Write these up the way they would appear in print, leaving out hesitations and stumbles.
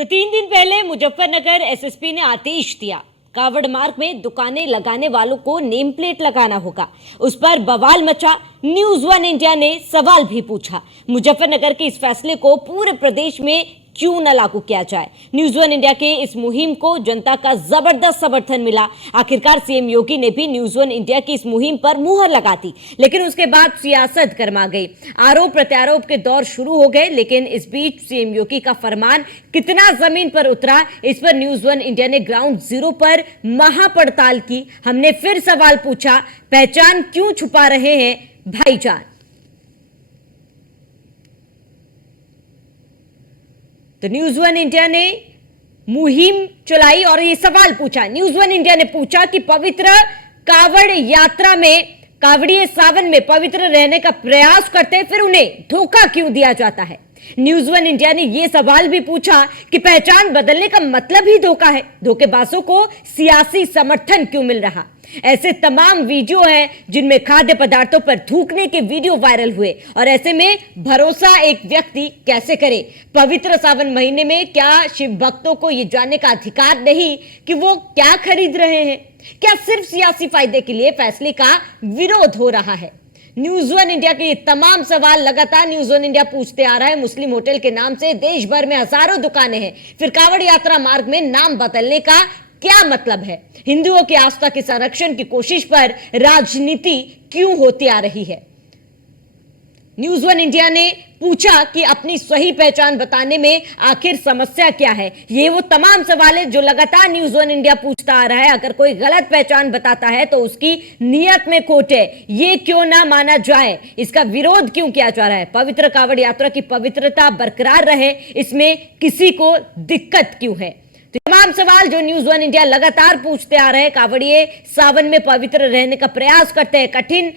तो 3 दिन पहले मुजफ्फरनगर एसएसपी ने आदेश दिया, कावड़ मार्ग में दुकानें लगाने वालों को नेम प्लेट लगाना होगा। उस पर बवाल मचा। न्यूज़ वन इंडिया ने सवाल भी पूछा, मुजफ्फरनगर के इस फैसले को पूरे प्रदेश में क्यों न लागू किया जाए। न्यूज़ वन इंडिया के इस मुहिम को जनता का जबरदस्त समर्थन मिला। आखिरकार सीएम योगी ने भी न्यूज़ वन इंडिया की इस मुहिम पर मुहर लगा दी, लेकिन उसके बाद सियासत गरमा गई। आरोप प्रत्यारोप के दौर शुरू हो गए, लेकिन इस बीच सीएम योगी का फरमान कितना जमीन पर उतरा, इस पर न्यूज़ वन इंडिया ने ग्राउंड जीरो पर महापड़ताल की। हमने फिर सवाल पूछा, पहचान क्यों छुपा रहे हैं भाईजान। तो न्यूज़ वन इंडिया ने मुहिम चलाई और ये सवाल पूछा। न्यूज़ वन इंडिया ने पूछा कि पवित्र कावड़ यात्रा में कावड़िए सावन में पवित्र रहने का प्रयास करते हैं, फिर उन्हें धोखा क्यों दिया जाता है। न्यूज़ वन इंडिया ने यह सवाल भी पूछा कि पहचान बदलने का मतलब ही धोखा है, धोखेबाजों को सियासी समर्थन क्यों मिल रहा। ऐसे तमाम वीडियो हैं जिनमें खाद्य पदार्थों पर थूकने के वीडियो वायरल हुए, और ऐसे में भरोसा एक व्यक्ति कैसे करे। पवित्र सावन महीने में क्या शिव भक्तों को यह जानने का अधिकार नहीं कि वो क्या खरीद रहे हैं? क्या सिर्फ सियासी फायदे के लिए फैसले का विरोध हो रहा है? न्यूज़ वन इंडिया के ये तमाम सवाल लगातार न्यूज़ वन इंडिया पूछते आ रहा है। मुस्लिम होटल के नाम से देश भर में हजारों दुकानें हैं, फिर कावड़ यात्रा मार्ग में नाम बदलने का क्या मतलब है? हिंदुओं की आस्था के संरक्षण की कोशिश पर राजनीति क्यों होती आ रही है? न्यूज़ वन इंडिया ने पूछा कि अपनी सही पहचान बताने में आखिर समस्या क्या है। ये वो तमाम सवाल है जो लगातार न्यूज़ वन इंडिया पूछता आ रहा है। अगर कोई गलत पहचान बताता है तो उसकी नियत में खोट है, ये क्यों ना माना जाए? इसका विरोध क्यों किया जा रहा है? पवित्र कावड़ यात्रा की पवित्रता बरकरार रहे, इसमें किसी को दिक्कत क्यों है? तो तमाम सवाल जो न्यूज़ वन इंडिया लगातार पूछते आ रहे हैं। कावड़िए सावन में पवित्र रहने का प्रयास करते हैं, कठिन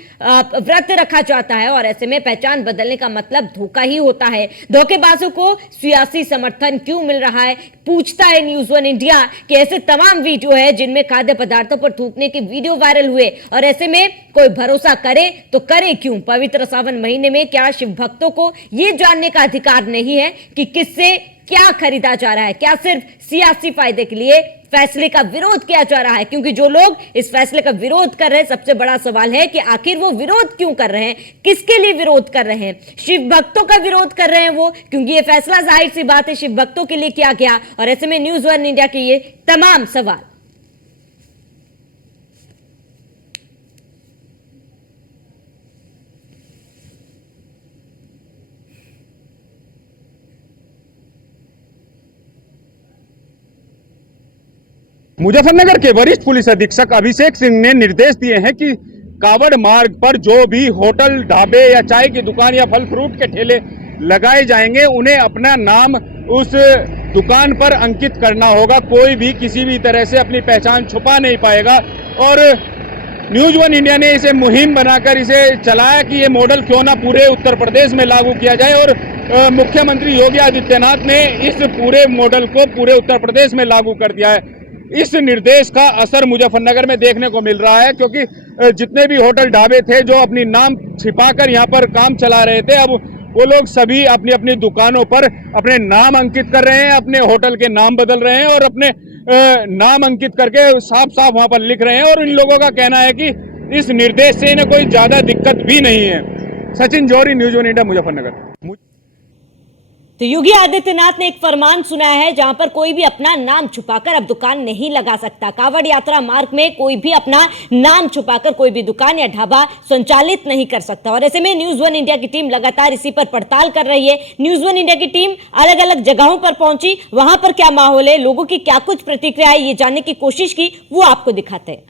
व्रत रखा जाता है, और ऐसे में पहचान बदलने का मतलब धोखा ही होता है। धोखेबाजों को सियासी समर्थन क्यों मिल रहा है, पूछता है न्यूज़ वन इंडिया कि ऐसे तमाम वीडियो है जिनमें खाद्य पदार्थों पर थूकने के वीडियो वायरल हुए, और ऐसे में कोई भरोसा करे तो करे क्यों? पवित्र सावन महीने में क्या शिव भक्तों को यह जानने का अधिकार नहीं है कि किससे क्या खरीदा जा रहा है? क्या सिर्फ सियासी फायदे के लिए फैसले का विरोध किया जा रहा है? क्योंकि जो लोग इस फैसले का विरोध कर रहे हैं, सबसे बड़ा सवाल है कि आखिर वो विरोध क्यों कर रहे हैं, किसके लिए विरोध कर रहे हैं? शिव भक्तों का विरोध कर रहे हैं वो, क्योंकि ये फैसला जाहिर सी बात है शिव भक्तों के लिए किया गया। और ऐसे में न्यूज़ वन इंडिया के ये तमाम सवाल। मुजफ्फरनगर के वरिष्ठ पुलिस अधीक्षक अभिषेक सिंह ने निर्देश दिए हैं कि कावड़ मार्ग पर जो भी होटल, ढाबे या चाय की दुकान या फल फ्रूट के ठेले लगाए जाएंगे, उन्हें अपना नाम उस दुकान पर अंकित करना होगा। कोई भी किसी भी तरह से अपनी पहचान छुपा नहीं पाएगा। और न्यूज़ वन इंडिया ने इसे मुहिम बनाकर इसे चलाया कि ये मॉडल क्यों ना पूरे उत्तर प्रदेश में लागू किया जाए, और मुख्यमंत्री योगी आदित्यनाथ ने इस पूरे मॉडल को पूरे उत्तर प्रदेश में लागू कर दिया है। इस निर्देश का असर मुजफ्फरनगर में देखने को मिल रहा है, क्योंकि जितने भी होटल ढाबे थे जो अपनी नाम छिपाकर यहाँ पर काम चला रहे थे, अब वो लोग सभी अपनी अपनी दुकानों पर अपने नाम अंकित कर रहे हैं, अपने होटल के नाम बदल रहे हैं और अपने नाम अंकित करके साफ साफ वहाँ पर लिख रहे हैं। और इन लोगों का कहना है कि इस निर्देश से इन्हें कोई ज्यादा दिक्कत भी नहीं है। सचिन जौहरी, न्यूज़ वन इंडिया, मुजफ्फरनगर। तो योगी आदित्यनाथ ने एक फरमान सुनाया है जहां पर कोई भी अपना नाम छुपाकर अब दुकान नहीं लगा सकता। कावड़ यात्रा मार्ग में कोई भी अपना नाम छुपाकर कोई भी दुकान या ढाबा संचालित नहीं कर सकता। और ऐसे में न्यूज़ वन इंडिया की टीम लगातार इसी पर पड़ताल कर रही है। न्यूज़ वन इंडिया की टीम अलग अलग जगहों पर पहुंची, वहां पर क्या माहौल है, लोगों की क्या कुछ प्रतिक्रिया है, ये जानने की कोशिश की, वो आपको दिखाते हैं।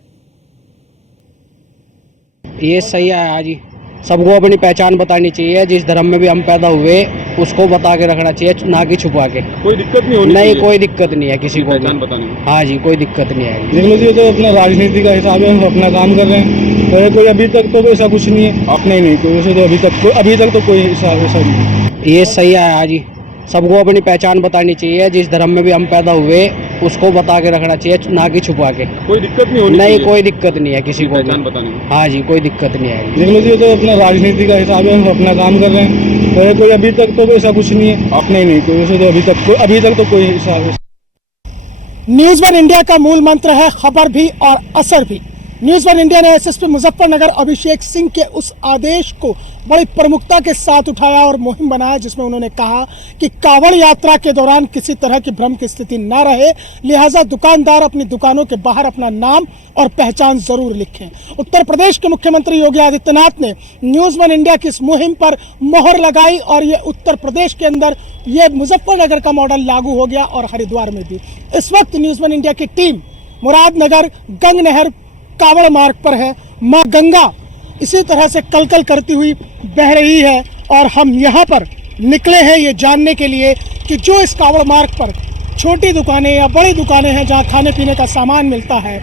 ये सही है जी, सबको अपनी पहचान बतानी चाहिए। जिस धर्म में भी हम पैदा हुए उसको बता के रखना चाहिए, ना कि छुपा के। कोई दिक्कत नहीं होनी नहीं, कोई दिक्कत नहीं है किसी को पहचान बताने में। हाँ जी, कोई दिक्कत नहीं है। देख लो जी, तो अपना राजनीति का हिसाब है, हम अपना काम कर रहे हैं। तो कोई अभी तक तो ऐसा कुछ नहीं है। नहीं, कोई वैसे तो अभी तक तो कोई ऐसा नहीं है। ये सही है जी, सबको अपनी पहचान बतानी चाहिए। जिस धर्म में भी हम पैदा हुए उसको बता के रखना चाहिए, ना कि छुपा के। कोई दिक्कत नहीं होनी नहीं, चाहिए कोई दिक्कत नहीं है किसी को पहचान भी। बताने में। हाँ जी, कोई दिक्कत नहीं आएगी। देख लो जी, ये तो अपना राजनीति का हिसाब है, हम अपना काम कर रहे हैं। और कोई अभी तक तो ऐसा कुछ नहीं है। नहीं, कोई वैसे तो अभी तक तो कोई हिसाब। न्यूज वन इंडिया का मूल मंत्र है खबर भी और असर भी। न्यूज वन इंडिया ने एसएसपी मुजफ्फरनगर अभिषेक सिंह के उस आदेश को बड़ी प्रमुखता के साथ उठाया और मुहिम बनाया, जिसमें उन्होंने कहा कि कांवड़ यात्रा के दौरान किसी तरह की भ्रम की स्थिति न रहे, लिहाजा दुकानदार अपनी दुकानों के बाहर अपना नाम और पहचान जरूर लिखें। उत्तर प्रदेश के मुख्यमंत्री योगी आदित्यनाथ ने न्यूज वन इंडिया की इस मुहिम पर मोहर लगाई और ये उत्तर प्रदेश के अंदर ये मुजफ्फरनगर का मॉडल लागू हो गया और हरिद्वार में भी। इस वक्त न्यूज वन इंडिया की टीम मुरादनगर गंग नहर कांवड़ मार्ग पर है। मां गंगा इसी तरह से कलकल करती हुई बह रही है और हम यहाँ पर निकले हैं ये जानने के लिए कि जो इस कांवड़ मार्ग पर छोटी दुकानें या बड़ी दुकानें हैं जहाँ खाने पीने का सामान मिलता है,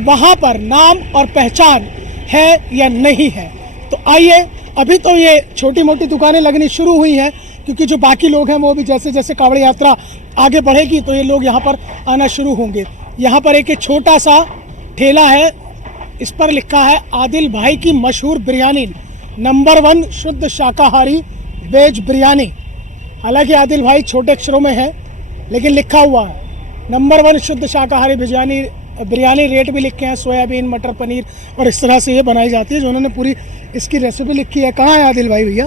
वहाँ पर नाम और पहचान है या नहीं है। तो आइए, अभी तो ये छोटी मोटी दुकानें लगनी शुरू हुई हैं, क्योंकि जो बाकी लोग हैं वो भी जैसे जैसे कांवड़ यात्रा आगे बढ़ेगी तो ये लोग यहाँ पर आना शुरू होंगे। यहाँ पर एक छोटा सा ठेला है, इस पर लिखा है आदिल भाई की मशहूर बिरयानी, नंबर 1 शुद्ध शाकाहारी वेज बिरयानी। हालांकि आदिल भाई छोटे अक्षरों में है, लेकिन लिखा हुआ है नंबर 1 शुद्ध शाकाहारी बिरयानी। रेट भी लिखे हैं, सोयाबीन, मटर पनीर और इस तरह से ये बनाई जाती है। जो उन्होंने पूरी इसकी रेसिपी लिखी है। कहाँ है आदिल भाई? भैया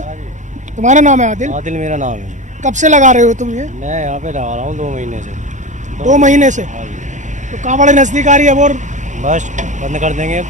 तुम्हारा नाम है आदिल? आदिल मेरा नाम है। कब से लगा रहे हो तुम ये? मैं यहाँ पे लगा रहा हूँ 2 महीने से। 2 महीने से? तो कांवड़ नजदीक आ रही है और बस बंद कर देंगे,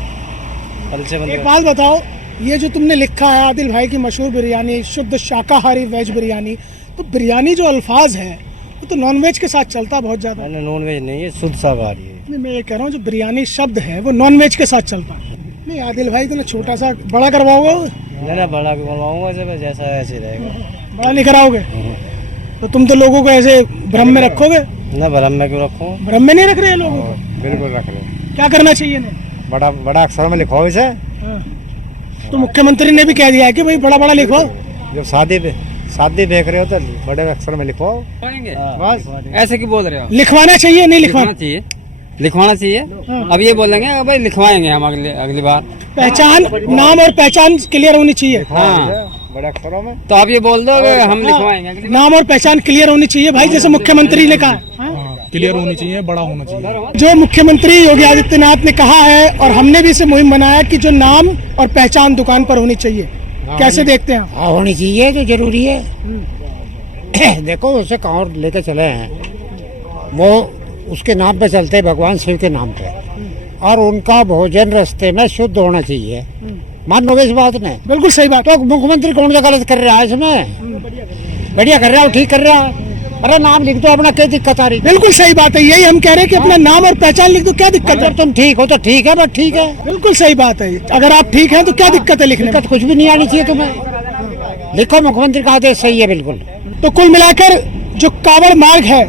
कल से बंद। एक बात बताओ, ये जो तुमने लिखा है आदिल भाई की मशहूर बिरयानी, शुद्ध शाकाहारी वेज बिरयानी, तो बिरयानी जो अल्फाज है वो तो नॉन वेज के साथ चलता बहुत ज़्यादा। मैंने नॉन वेज नहीं है, शुद्ध शाकाहारी है। नहीं, मैं ये कह रहा हूँ जो बिरयानी शब्द है वो नॉन वेज के साथ चलता है। नहीं आदिल भाई, तुमने छोटा सा बड़ा करवाओगे? मैंने बड़ा भी बनवाऊंगा, जैसा ऐसे रहेगा। बड़ा नहीं कराओगे तो तुम तो लोगों को ऐसे भ्रम में रखोगे। ना भ्रम में क्यों रखूँ? भ्रम में नहीं रख रहे हैं लोगों को? बिल्कुल रख रहे। क्या करना चाहिए ना? बड़ा अक्षर में लिखवाओ इसे। तो मुख्यमंत्री ने भी कह दिया है कि भाई बड़ा बड़ा लिखवाओ। जब शादी देख रहे हो तो बड़े अक्षर में लिखवाओ। बस ऐसे क्यों बोल रहे हो? लिखवाना चाहिए नहीं लिखवाना? लिखवाना चाहिए। अब ये बोलेंगे भाई लिखवाएंगे हम अगली बार। पहचान, नाम और पहचान क्लियर होनी चाहिए। हाँ, बड़े अक्षरों में। तो आप ये बोल दो कि हम लिखवाएंगे अगली बार। नाम और पहचान क्लियर होनी चाहिए भाई, जैसे मुख्यमंत्री ने कहा। क्लियर होनी चाहिए, बड़ा होना चाहिए। जो मुख्यमंत्री योगी आदित्यनाथ ने कहा है और हमने भी इसे मुहिम बनाया कि जो नाम और पहचान दुकान पर होनी चाहिए, कैसे देखते हैं आप? हाँ, होनी चाहिए, तो जरूरी है। देखो, उसे कांवड़ लेके चले हैं, वो उसके नाम पे चलते हैं, भगवान शिव के नाम पे, और उनका भोजन रास्ते में शुद्ध होना चाहिए। मान लो इस बात में? बिल्कुल सही बात। तो मुख्यमंत्री कौन सा गलत कर रहा है इसमें? बढ़िया कर रहा है, ठीक कर रहा है। अरे नाम लिख दो अपना, क्या दिक्कत आ रही? बिल्कुल सही बात है, यही हम कह रहे हैं कि अपना नाम और पहचान लिख दो, क्या दिक्कत है? अगर तुम ठीक हो तो ठीक है, बस ठीक है। बिल्कुल सही बात है। अगर आप ठीक हैं तो क्या दिक्कत है लिखने में? दिक्कत कुछ भी नहीं आनी चाहिए तुम्हें। लिखो, मुख्यमंत्री का आदेश सही है बिल्कुल। तो कुल मिलाकर जो कांवड़ मार्ग है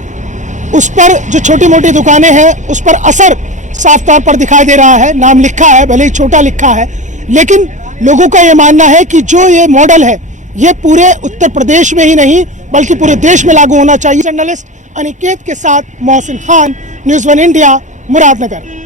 उस पर जो छोटी मोटी दुकानें हैं उस पर असर साफ तौर पर दिखाई दे रहा है। नाम लिखा है, भले ही छोटा लिखा है, लेकिन लोगों का ये मानना है कि जो ये मॉडल है ये पूरे उत्तर प्रदेश में ही नहीं बल्कि पूरे देश में लागू होना चाहिए। जर्नलिस्ट अनिकेत के साथ Mohsin Khan, news one India, Muradnagar.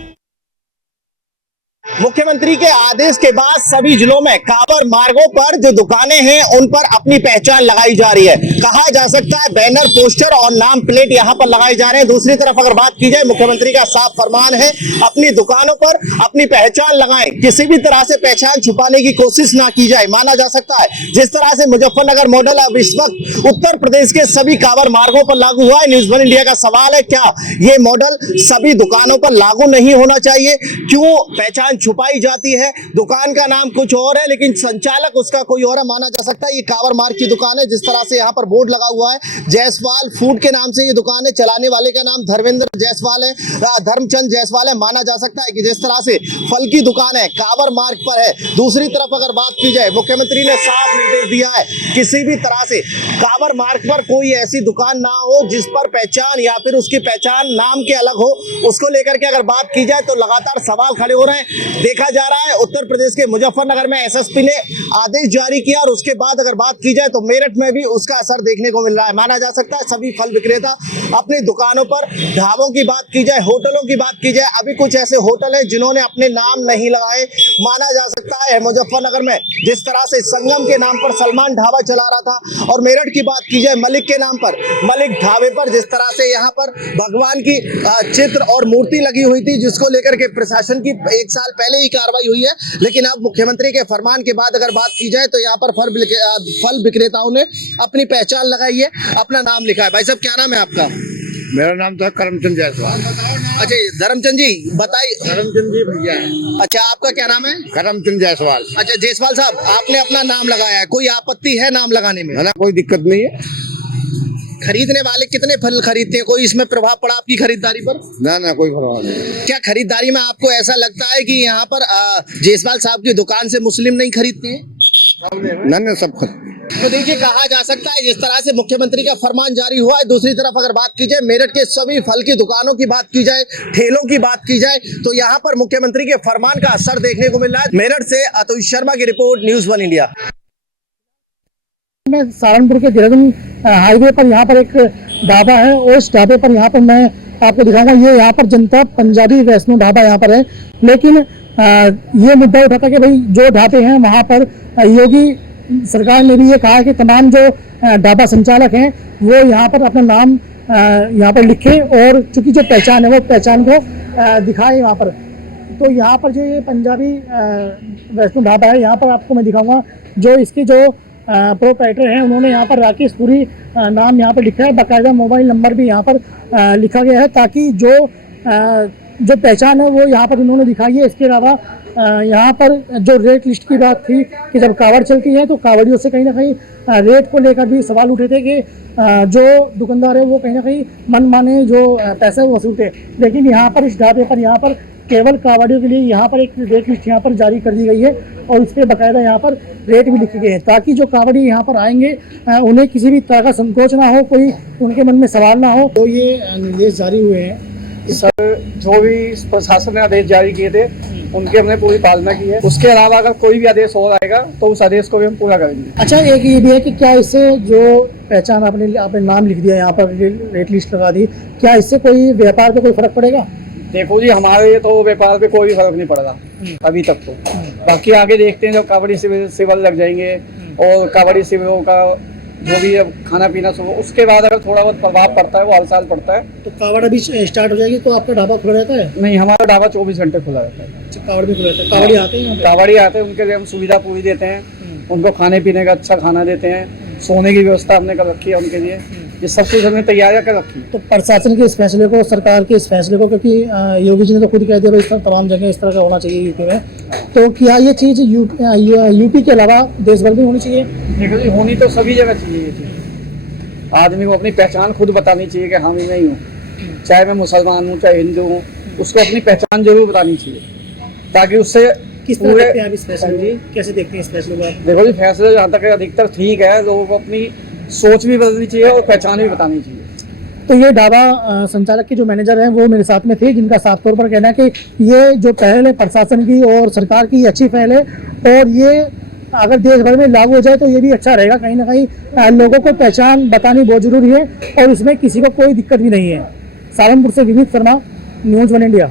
मुख्यमंत्री के आदेश के बाद सभी जिलों में कांवड़ मार्गों पर जो दुकानें हैं उन पर अपनी पहचान लगाई जा रही है। कहा जा सकता है बैनर, पोस्टर और नाम प्लेट यहां पर लगाए जा रहे हैं। दूसरी तरफ अगर बात की जाए, मुख्यमंत्री का साफ फरमान है अपनी दुकानों पर अपनी पहचान लगाएं, किसी भी तरह से पहचान छुपाने की कोशिश ना की जाए। माना जा सकता है जिस तरह से मुजफ्फरनगर मॉडल अब इस वक्त उत्तर प्रदेश के सभी कांवड़ मार्गों पर लागू हुआ है। न्यूज वन इंडिया का सवाल है, क्या ये मॉडल सभी दुकानों पर लागू नहीं होना चाहिए? क्यों पहचान छुपाई जाती है? दुकान का नाम कुछ और है लेकिन संचालक उसका कोई और है। माना जा सकता है ये कांवड़ मार्ग की दुकान है। जिस तरह से यहाँ पर बोर्ड लगा हुआ है, जायसवाल फूड के नाम से ये दुकान है, चलाने वाले का नाम धर्मेंद्र जायसवाल है, धर्मचंद जायसवाल है। माना जा सकता है कि जिस तरह से फल की दुकान है कांवड़ मार्ग पर है। दूसरी तरफ अगर बात की जाए, मुख्यमंत्री ने साफ निर्देश दिया है किसी भी तरह से कांवड़ मार्ग पर कोई ऐसी दुकान ना हो जिस पर पहचान या फिर उसकी पहचान नाम के अलग हो। उसको लेकर के अगर बात की जाए तो लगातार सवाल खड़े हो रहे हैं। देखा जा रहा है उत्तर प्रदेश के मुजफ्फरनगर में एसएसपी ने आदेश जारी किया और उसके बाद अगर बात की जाए तो मेरठ में भी उसका असर देखने को मिल रहा है। माना जा सकता है सभी फल विक्रेता अपनी दुकानों पर, ढाबों की बात की जाए, होटलों की बात की जाए, अभी कुछ ऐसे होटल है जिन्होंने अपने नाम नहीं लगाए। माना जा सकता है मुजफ्फरनगर में जिस तरह से संगम के नाम पर सलमान ढाबा चला रहा था, और मेरठ की बात की जाए मलिक के नाम पर, मलिक ढाबे पर जिस तरह से यहाँ पर भगवान की चित्र और मूर्ति लगी हुई थी, जिसको लेकर के प्रशासन की 1 साल पहले ही कार्रवाई हुई है। लेकिन अब मुख्यमंत्री के फरमान के बाद अगर बात की जाए तो यहाँ पर फल विक्रेताओं ने अपनी पहचान लगाई है, अपना नाम लिखा है। भाई साहब क्या नाम है आपका? मेरा नाम तो है करमचंद जायसवाल। अच्छा धर्मचंद जी बताइए। करमचंद जी भैया। अच्छा आपका क्या नाम है? करमचंद जायसवाल। अच्छा जायसवाल साहब, आपने अपना नाम लगाया है, कोई आपत्ति है नाम लगाने में? ना कोई दिक्कत नहीं है। खरीदने वाले कितने फल खरीदते हैं, कोई इसमें प्रभाव पड़ा आपकी खरीदारी पर? ना कोई प्रभाव नहीं। क्या खरीदारी में आपको ऐसा लगता है कि यहाँ पर जायसवाल साहब की दुकान से मुस्लिम नहीं खरीदते हैं? ना सब तो देखिए कहा जा सकता है जिस तरह से मुख्यमंत्री का फरमान जारी हुआ है, दूसरी तरफ अगर बात की जाए मेरठ के सभी फल की दुकानों की बात की जाए, ठेलों की बात की जाए, तो यहाँ पर मुख्यमंत्री के फरमान का असर देखने को मिल रहा है। मेरठ से अतुल शर्मा की रिपोर्ट, न्यूज़ 1 इंडिया। मैं सहारनपुर के देहरादून हाईवे पर यहाँ पर एक ढाबा है और इस ढाबे पर यहाँ पर मैं आपको दिखाऊंगा। ये यहाँ पर जनता पंजाबी वैष्णो ढाबा यहाँ पर है, लेकिन ये मुद्दा उठा था कि भाई जो ढाबे हैं वहाँ पर योगी सरकार ने भी ये कहा कि तमाम जो ढाबा संचालक हैं वो यहाँ पर अपना नाम यहाँ पर लिखें और चूंकि जो पहचान है वो पहचान को दिखाए यहाँ पर। तो यहाँ पर जो ये पंजाबी वैष्णो ढाबा है, यहाँ पर आपको मैं दिखाऊंगा जो इसके जो प्रोप्राइटर हैं उन्होंने यहाँ पर राकेश पुरी नाम यहाँ पर लिखा है, बाकायदा मोबाइल नंबर भी यहाँ पर लिखा गया है ताकि जो पहचान है वो यहाँ पर इन्होंने दिखाई है। इसके अलावा यहाँ पर जो रेट लिस्ट की बात थी कि जब कावड़ चलती है तो कावड़ियों से कहीं ना कहीं रेट को लेकर भी सवाल उठे थे कि जो दुकानदार है वो कहीं ना कहीं मनमाने जो पैसे वसूलते, लेकिन यहाँ पर इस ढाबे पर यहाँ पर केवल कावड़ियों के लिए यहाँ पर एक रेट लिस्ट यहाँ पर जारी कर दी गई है और इस पर बाकायदा यहाँ पर रेट भी लिखे गए हैं ताकि जो कावड़ी यहाँ पर आएंगे उन्हें किसी भी तरह का संकोच ना हो, कोई उनके मन में सवाल ना हो। तो ये निर्देश जारी हुए हैं सर, जो भी प्रशासन ने आदेश जारी किए थे उनकी हमने पूरी पालना की है। उसके अलावा अगर कोई भी आदेश और आएगा तो उस आदेश को भी हम पूरा करेंगे। अच्छा एक ये भी है कि क्या इससे जो पहचान आपने नाम लिख दिया यहाँ पर रेट लिस्ट लगा दी, क्या इससे कोई व्यापार पे कोई फर्क पड़ेगा? देखो जी हमारे तो व्यापार पे कोई भी फर्क नहीं पड़ रहा अभी तक तो, बाकी आगे देखते हैं जब कावड़ी शिविर लग जाएंगे और कावड़ी शिविरों का जो भी अब खाना पीना सुबह, उसके बाद अगर थोड़ा बहुत प्रभाव पड़ता है वो हर साल पड़ता है। तो कावड़ अभी स्टार्ट हो जाएगी तो आपका ढाबा खुला रहता है? नहीं, हमारा ढाबा 24 घंटे खुला रहता है। अच्छा, कावड़ भी खुला रहता है? कावड़ी आते हैं? कावड़ी आते हैं, उनके लिए हम सुविधा पूरी देते हैं, उनको खाने पीने का अच्छा खाना देते हैं, सोने की व्यवस्था हमने कर रखी है उनके लिए, ये सब कुछ हमने तैयारियां कर रखी है। तो प्रशासन के इस फैसले को, सरकार के इस फैसले को, क्योंकि योगी जी ने तो खुद कह दिया भाई इस तरह तमाम जगह इस तरह का होना चाहिए यूपी में, तो क्या ये चीज़ यूपी के अलावा देश भर में होनी चाहिए? देखो जी होनी तो सभी जगह चाहिए ये चीज़। आदमी को अपनी पहचान खुद बतानी चाहिए कि हाँ मैं ही हूँ, चाहे मैं मुसलमान हूँ चाहे हिंदू हूँ, उसको अपनी पहचान जरूर बतानी चाहिए ताकि उससे किस तरह देखते हैं आप इस फैसले जी, कैसे देखते हैं इस फैसले को आप? देखो जी फैसले जहाँ तक अधिकतर ठीक है, लोगों को अपनी सोच भी बदलनी चाहिए और पहचान भी बतानी चाहिए। तो ये ढाबा संचालक के जो मैनेजर हैं वो मेरे साथ में थे, जिनका साफ तौर पर कहना है कि ये जो पहल है प्रशासन की और सरकार की अच्छी पहल है और ये अगर देश भर में लागू हो जाए तो ये भी अच्छा रहेगा। कहीं ना कहीं लोगों को पहचान बतानी बहुत जरूरी है और इसमें किसी को कोई दिक्कत भी नहीं है। सहारनपुर से विनीत शर्मा, न्यूज़ 1 इंडिया।